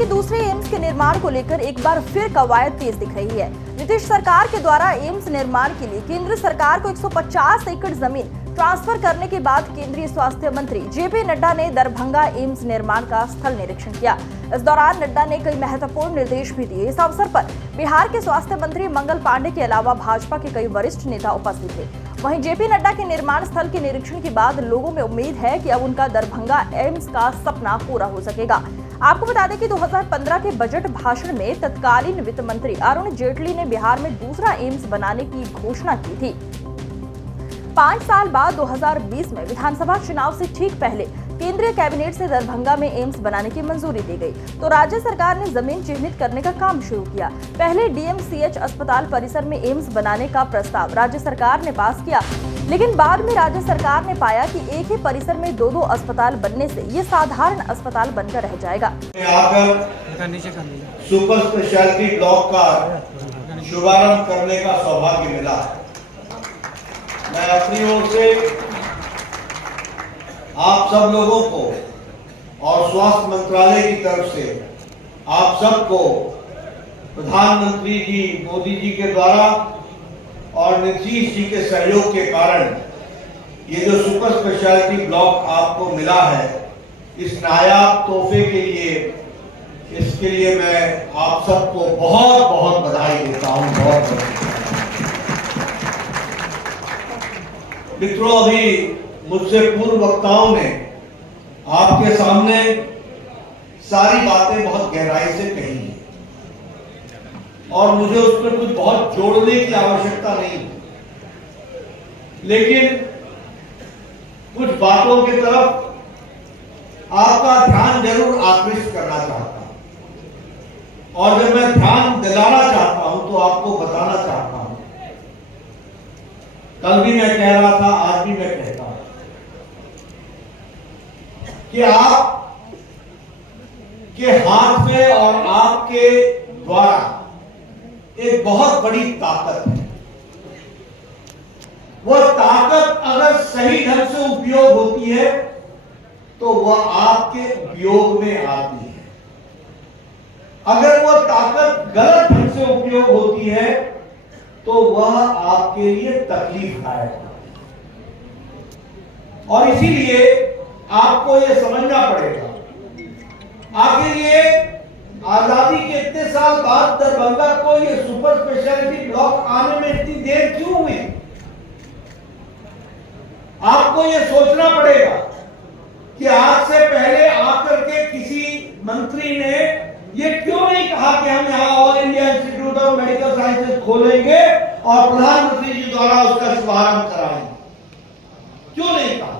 कि दूसरे एम्स के निर्माण को लेकर एक बार फिर कवायद तेज दिख रही है। नीतीश सरकार के द्वारा एम्स निर्माण के लिए केंद्र सरकार को 150 एकड़ जमीन ट्रांसफर करने के बाद केंद्रीय स्वास्थ्य मंत्री जेपी नड्डा ने दरभंगा एम्स निर्माण का स्थल निरीक्षण किया। इस दौरान नड्डा ने कई महत्वपूर्ण निर्देश भी दिए। इस अवसर पर बिहार के स्वास्थ्य मंत्री मंगल पांडे के अलावा भाजपा के कई वरिष्ठ नेता उपस्थित थे। वहीं जेपी नड्डा के निर्माण स्थल के निरीक्षण के बाद लोगों में उम्मीद है कि अब उनका दरभंगा एम्स का सपना पूरा हो सकेगा। आपको बता दें कि 2015 के बजट भाषण में तत्कालीन वित्त मंत्री अरुण जेटली ने बिहार में दूसरा एम्स बनाने की घोषणा की थी। 5 साल बाद 2020 में विधानसभा चुनाव से ठीक पहले केंद्रीय कैबिनेट से दरभंगा में एम्स बनाने की मंजूरी दी गई, तो राज्य सरकार ने जमीन चिन्हित करने का काम शुरू किया। पहले डीएमसीएच अस्पताल परिसर में एम्स बनाने का प्रस्ताव राज्य सरकार ने पास किया, लेकिन बाद में राज्य सरकार ने पाया कि एक ही परिसर में 2-2 अस्पताल बनने से ये साधारण अस्पताल बनकर रह जाएगा। सुपर स्पेशलिटी ब्लॉक का शुभारंभ करने का सौभाग्य मिला। मैं अपनी ओर से आप सब लोगों को और स्वास्थ्य मंत्रालय की तरफ से आप सबको प्रधानमंत्री जी मोदी जी के द्वारा और नीतीश जी के सहयोग के कारण ये जो सुपर स्पेशलिटी ब्लॉक आपको मिला है, इस नायाब तोहफे के लिए, इसके लिए मैं आप सबको बहुत बहुत बधाई देता हूं। बहुत मित्रों, अभी मुझसे पूर्व वक्ताओं ने आपके सामने सारी बातें बहुत गहराई से कही हैं और मुझे उस पर कुछ बहुत जोड़ने की आवश्यकता नहीं, लेकिन कुछ बातों की तरफ आपका ध्यान जरूर आकृष्ट करना चाहता हूं और जब मैं ध्यान दिलाना चाहता हूं तो आपको बताना चाहता हूं। कल भी मैं कह रहा था, आज भी मैं कहता हूं कि आप के हाथ में और आपके द्वारा एक बहुत बड़ी ताकत है। वह ताकत अगर सही ढंग से उपयोग होती है तो वह आपके उपयोग में आती है। अगर वह ताकत गलत ढंग से उपयोग होती है तो वह आपके लिए तकलीफदायक है। और इसीलिए आपको यह समझना पड़ेगा, आखिर ये आजादी के इतने साल बाद दरभंगा को ये सुपर स्पेशलिटी ब्लॉक आने में इतनी देर क्यों हुई। आपको ये सोचना पड़ेगा कि आज से पहले आकर के किसी मंत्री ने ये क्यों नहीं कहा कि हम यहाँ all India institute of medical sciences खोलेंगे और प्रधानमंत्री जी द्वारा उसका शुभारंभ कराएंगे। क्यों नहीं कहा?